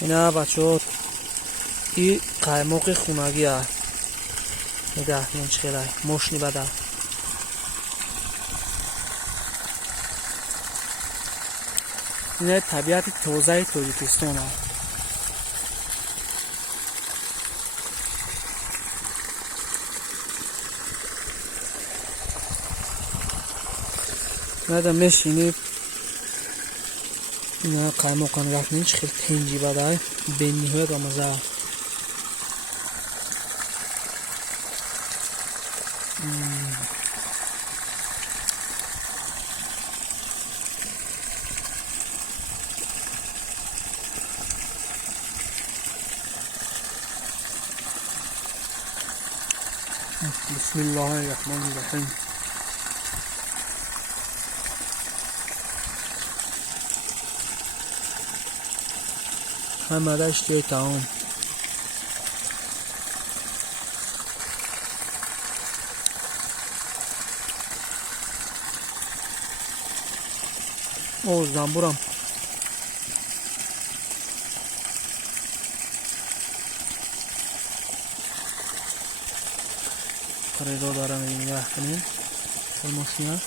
اینا بچه‌ها این قایماق خونگی است. نگاه کنید چقدر مشنی بده. این طبیعت تازه تاجیکستان است. نده میشینی اینا قایماق نگاه کنید چقدر تنجی بده. به نهایت مزه. بسم الله الرحمن الرحیم. همه داشتی تمام. او زنبورم خریدو دارم. این نگاه کنید الماشین هست.